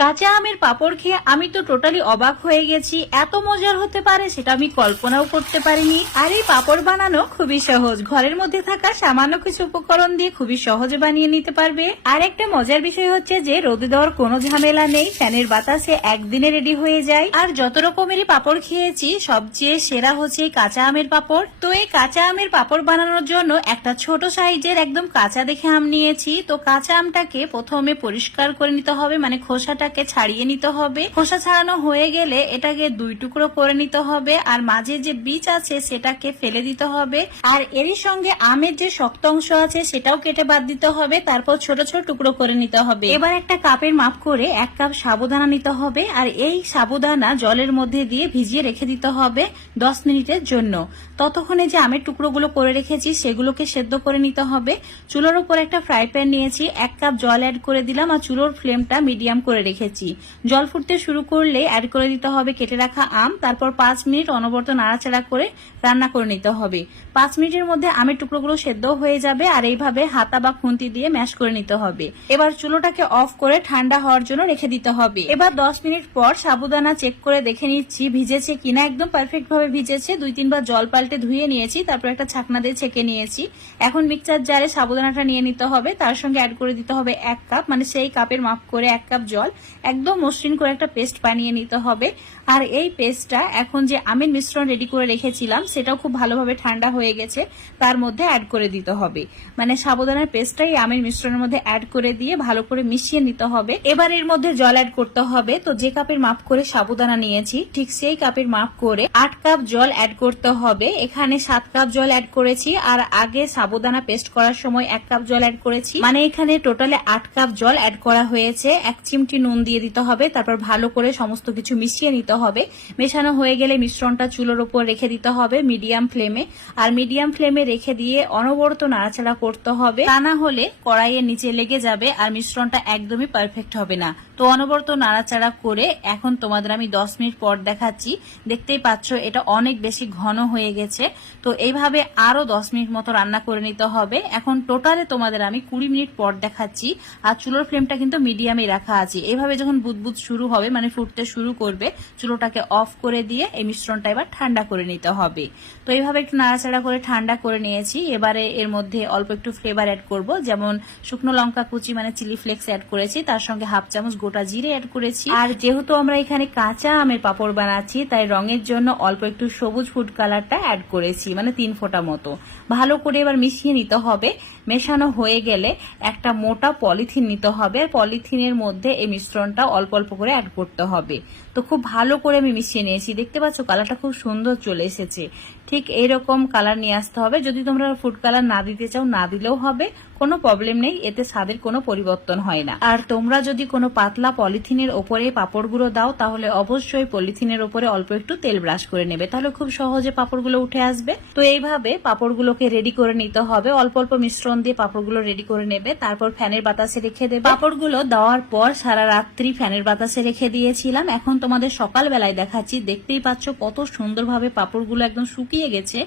কাঁচা আমের পাঁপড় খেয়ে আমি তো টোটালি অবাক হয়ে গেছি। এত মজার হতে পারে সেটা আমি কল্পনাও করতে পারিনি। আর এই পাঁপড় বানানো খুবই সহজ, ঘরের মধ্যে থাকা সামান্য কিছু উপকরণ দিয়ে খুবই সহজে বানিয়ে নিতে পারবে। আর একটা মজার বিষয় হচ্ছে যে রোদে দেওয়ার কোনো ঝামেলা নেই, ফ্যানের বাতাসে একদিনে রেডি হয়ে যায়। আর যত রকমেরই পাঁপড় খেয়েছি সবচেয়ে সেরা হচ্ছে এই কাঁচা আমের পাঁপড়। তো এই কাঁচা আমের পাঁপড় বানানোর জন্য একটা ছোট সাইজের একদম কাঁচা দেখে আম নিয়েছি। তো কাঁচা আমটাকে প্রথমে পরিষ্কার করে নিতে হবে, মানে খোসাটাকে ছাড়িয়ে নিতে হবে। খোসা ছাড়ানো হয়ে গেলে এটাকে দুই টুকরো করে নিতে হবে, আর মাঝে যে বীজ আছে সেটাকে ফেলে দিতে হবে। আর এরই সঙ্গে আমের যে শক্ত অংশ আছে সেটাও কেটে বাদ দিতে হবে। তারপর ছোট ছোট টুকরো করে নিতে হবে। এবার একটা কাপের মাপ করে 1 কাপ সাবুদানা নিতে হবে, আর এই সাবুদানা জলের মধ্যে দিয়ে ভিজিয়ে রেখে দিতে হবে 10 মিনিটের জন্য। ততক্ষণে যে আমের টুকরোগুলো করে রেখেছি সেগুলোকে সেদ্ধ করে নিতে হবে। চুলোর উপর একটা ফ্রাই প্যান নিয়েছি, 1 কাপ জল অ্যাড করে দিলাম, আর চুলোর ফ্লেমটা মিডিয়াম করে রেখেছি। জল ফুটতে শুরু করলে অ্যাড করে দিতে হবে কেটে রাখা আম। তারপর 5 মিনিট অনবরত নাড়াচাড়া করে রান্না করে নিতে হবে। 5 মিনিটের মধ্যে আমের টুকরোগুলো সেদ্ধ হয়ে যাবে, আর এইভাবে হাতা বা খুন্তি দিয়ে ম্যাশ করে নিতে হবে। এবার চুলোটাকে অফ করে ঠান্ডা হওয়ার জন্য রেখে দিতে হবে। এবার 10 মিনিট পর সাবুদানা চেক করে দেখে নিচ্ছি ভিজেছে কিনা। একদম পারফেক্ট ভাবে ভিজেছে। 2-3 বার জল পাল্টে ধুয়ে নিয়েছি, তারপর একটা ছাকনা দিয়ে ছেঁকে নিয়েছি। এখন মিক্সচার জারে সাবুদানাটা নিয়ে নিতে হবে, তার সঙ্গে অ্যাড করে দিতে হবে 1 কাপ, মানে সেই কাপের মাপ করে 1 কাপ জল। একদম মসৃণ করে একটা পেস্ট বানিয়ে নিতে হবে। আর এই পেস্টটা এখন যে আমের মিশ্রণ রেডি করে রেখেছিলাম সেটাও খুব ভালোভাবে ঠান্ডা হয়ে গেছে, তার মধ্যে অ্যাড করে দিতে হবে। মানে সাবুদানার পেস্টটাই আমের মিশ্রণের মধ্যে অ্যাড করে দিয়ে ভালো করে মিশিয়ে নিতে হবে। এবার এর মধ্যে জল অ্যাড করতে হবে। তো যে কাপের মাপ করে সাবুদানা নিয়েছি ঠিক সেই কাপের মাপ করে 8 কাপ জল অ্যাড করতে হবে। এখানে 7 কাপ জল অ্যাড করেছি, আর আগে সাবুদানা পেস্ট করার সময় 1 কাপ জল অ্যাড করেছি, মানে এখানে টোটালে 8 কাপ জল অ্যাড করা হয়েছে। 1 চিমটি নুন দিয়ে দিতে হবে, তারপর ভালো করে সমস্ত কিছু মিশিয়ে নিতে হবে। মেশানো হয়ে গেলে মিশ্রণটা চুলোর উপর রেখে দিতে হবে মিডিয়াম ফ্লেমে, আর মিডিয়াম ফ্লেমে রেখে দিয়ে অনবরত নাড়াচাড়া করতে হবে। তা না হলে কড়াইয়ের নিচে লেগে যাবে আর মিশ্রণটা একদমই পারফেক্ট হবে না। তো অনবরত নাড়াচাড়া করে এখন তোমাদের আমি 10 মিনিট পর দেখাচ্ছি। দেখতেই পাচ্ছ এটা অনেক বেশি ঘন হয়ে গেছে। তো এইভাবে আরো 10 মিনিট মতো রান্না করে নিতে হবে। এখন টোটালে তোমাদের আমি 20 মিনিট পর দেখাচ্ছি, আর চুলোর ফ্লেমটা কিন্তু মিডিয়ামে রাখা আছে। এইভাবে যখন বুদবুদ শুরু হবে, মানে ফুটতে শুরু করবে, চুলোটাকে অফ করে দিয়ে এই মিশ্রণটা এবার ঠান্ডা করে নিতে হবে। তো এইভাবে একটু নাড়াচাড়া করে ঠান্ডা করে নিয়েছি। এবারে এর মধ্যে অল্প একটু ফ্লেভার অ্যাড করব, যেমন শুকনো লঙ্কা কুচি মানে চিলি ফ্লেক্স অ্যাড করেছি, তার সঙ্গে হাফ চামচ গোটা জিরে অ্যাড করেছি। আর যেহেতু আমরা এখানে কাঁচা আমের পাঁপড় বানাচ্ছি তাই রঙের জন্য অল্প একটু সবুজ ফুড কালারটা অ্যাড করেছি, মানে 3 ফোঁটা মতো। ভালো করে এবার মিশিয়ে নিতে হবে। মেশানো হয়ে গেলে একটা মোটা পলিথিন নিতে হবে, আর পলিথিনের মধ্যে এই মিশ্রণটা অল্প অল্প করে অ্যাড করতে হবে। তো খুব ভালো করে আমি মিশিয়ে নিয়েছি। দেখতে পাচ্ছ কালারটা খুব সুন্দর চলে এসেছে। ঠিক এইরকম কালার নিয়ে আসতে হবে। যদি তোমরা ফুড কালার না দিতে চাও না দিলেও হবে, কোনো প্রবলেম নেই, এতে স্বাদের কোনো পরিবর্তন হয় না। আর তোমরা যদি কোনো পাতলা পলিথিনের ওপরে পাঁপড়গুলো দাও তাহলে অবশ্যই পলিথিনের ওপরে অল্প একটু তেল ব্রাশ করে নেবে, তাহলে খুব সহজে পাঁপড়গুলো উঠে আসবে। তো এইভাবে পাঁপড়গুলোকে রেডি করে নিতে হবে। অল্প অল্প মিশ্রণ দিয়ে পাঁপড়গুলো রেডি করে নেবে, তারপর ফ্যানের বাতাসে রেখে দেবে। পাঁপড়গুলো দেওয়ার পর সারা রাত্রি ফ্যানের বাতাসে রেখে দিয়েছিলাম। এখন তোমাদের সকাল বেলায় দেখাচ্ছি। দেখতেই পাচ্ছ কত সুন্দরভাবে পাঁপড়গুলো একদম শুকিয়ে গেছে।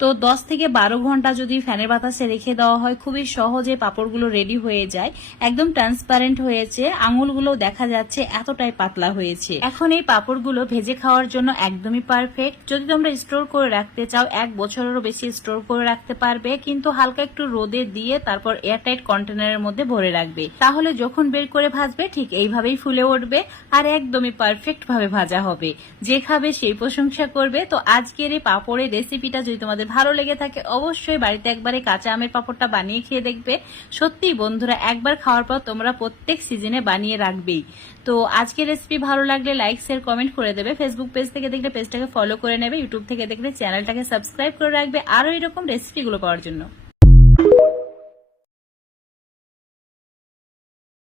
তো 10 থেকে 12 ঘন্টা যদি ফ্যানের বাতাসে রেখে দেওয়া হয় খুবই সহজে পাঁপড়গুলো রেডি হয়ে যায়। একদম ট্রান্সপারেন্ট হয়েছে, আঙুলগুলো দেখা যাচ্ছে, এতটাই পাতলা হয়েছে। এখন এই পাঁপড়গুলো ভেজে খাওয়ার জন্য একদমই পারফেক্ট। যদি তোমরা স্টোর করে রাখতে চাও 1 বছরেরও বেশি স্টোর করে রাখতে পারবে, কিন্তু হালকা একটু রোদে দিয়ে তারপর এয়ারটাইট কন্টেনারের মধ্যে ভরে রাখবে, তাহলে যখন বের করে ভাজবে ঠিক এইভাবেই ফুলে উঠবে আর একদমই পারফেক্ট ভাবে ভাজা হবে। যে খাবে সেই প্রশংসা করবে। তো আজকের এই পাঁপড়ের রেসিপিটা যদি তোমাদের ভালো লেগে থাকে অবশ্যই বাড়িতে একবারে কাঁচা আমের পাঁপড়টা বানিয়ে খেয়ে দেখবে। সত্যি বন্ধুরা, একবার খাওয়ার পর তোমরা প্রত্যেক সিজনে বানিয়ে রাখবেই। তো আজকের রেসিপি ভালো লাগলে লাইক শেয়ার কমেন্ট করে দেবে। ফেসবুক পেজ থেকে দেখলে পেজটাকে ফলো করে নেবে, ইউটিউব থেকে দেখলে চ্যানেলটাকে সাবস্ক্রাইব করে রাখবে আরো এরকম রেসিপিগুলো পাওয়ার জন্য।